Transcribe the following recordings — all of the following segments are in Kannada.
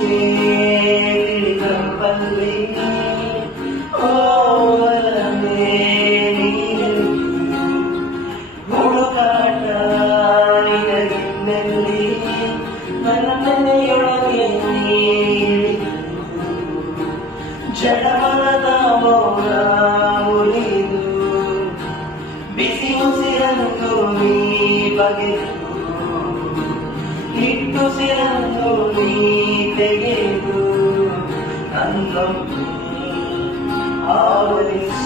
ನಂಗೆ ತಿಳಿದಂಬಲ್ಲಿ ಓಲನೆ ಹುಡುಕಾಟ ನಿನಗಿನ್ನಲ್ಲಿ ನನ್ನ ಮನೆಯೊಳಗೆ ಜಡಮನದ ಮೌನ ಉಳಿದು ಬಿಸಿ ಉಸಿರಂದು ನೀ ಬಗೆದು ಹಿಟ್ಟುಸಿರಂದು ನೀ ತೆಗೆದು ನನ್ನೊಮ್ಮೆ ಆವರಿಸು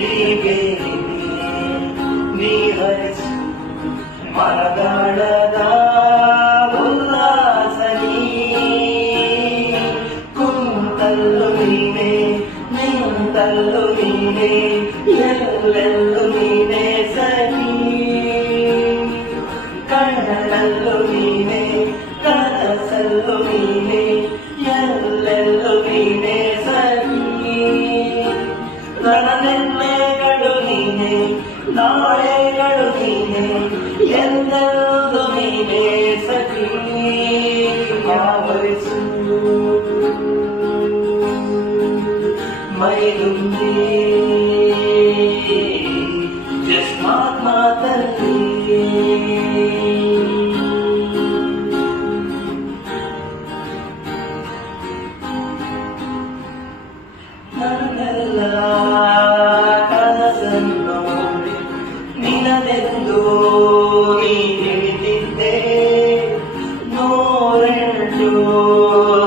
ಹೀಗೆ ನೀ ಹರಿಸು ಮನಗಾಳದ ಉಲ್ಲಾಸ ನೀ ಕುಂತಲ್ಲು ನೀನೆ ನಿಂತಲ್ಲು ನೀನೆ ಎಲ್ಲೆಲ್ಲೂ ನೀನೆ ಸರಿ ಕಣ್ಣಲ್ಲೂ ನೀನೆ ಕನಸಲ್ಲೂ ನೀನೆ ಎಲ್ಲೆಲ್ಲೂ ನೀನೆ ಸರಿ ನನ್ನ ನೆನ್ನೆಗಳು ನೀನೆ ನಾಳೆಗಳು ನೀನೆ ಎಲ್ಲೆಲ್ಲೂ ನೀನೆ ಸರಿ ಆವರಿಸು ಮೈದುಂಬಿ ಜಸ್ಮಾತ್ ಮಾತಲ್ಲಿ ನನ್ನೆಲ್ಲ ಕನಸನ್ನು ನಿನದೆಂದು ನೀ ತಿಳಿದಿದ್ದೆ ನೂರೆಂಟು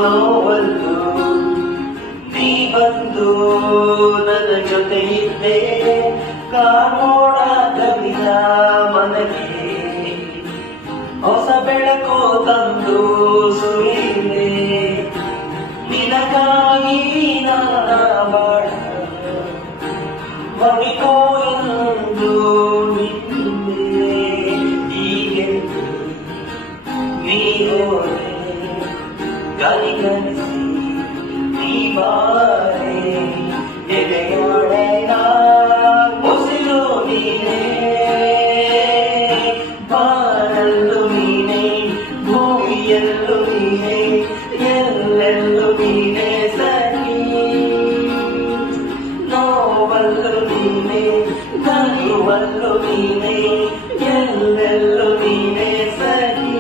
ನೋವಲ್ಲು ನೀ ಬಂದು ನನ್ನ ಜೊತೆ ಇದ್ದೆ ಕಾಮೋಡ ಕವಿದ ಮನಗೆ ಹೊಸ ಬೆಳಕು ತಂದು ಸುರಿದೆ ನಿನಗಾಗಿ ನನ್ನ ಬಾಳ ಬಡಿಕೋ ಎಂದು ನಿಂದೆ ಹೀಗೆ ನೀ ಹೋದೆ ಗಲಿಗಲಿಸಿ ನೀ ಬಾರೆ ಎದೆಯೋಡೆ ಉಸಿರು ನೀನೆ ಬಾರಲ್ಲು ನೀನೆ ಭೂಮಿಯಲ್ಲೂ ನೀನೆ ಎಲ್ಲೆಲ್ಲೂ ನೀನೆ ಸರಿ ನೋವಲ್ಲು ನೀನೆ ನಗುವಲ್ಲು ನೀನೆ ಎಲ್ಲೆಲ್ಲೂ ನೀನೆ ಸರಿ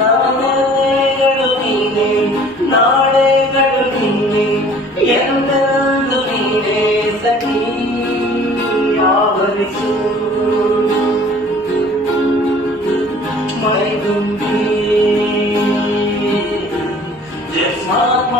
ನಾಳೆಗಳು ನೀನೆ ನಾಳೆಗಳು ನೀನೆ ಎಲ್ಲೆಲ್ಲೂ ನೀನೆ ಸರಿ ಆವರಿಸು ಮೈದುಂಬಿ ಜಸ್ಮಾತ್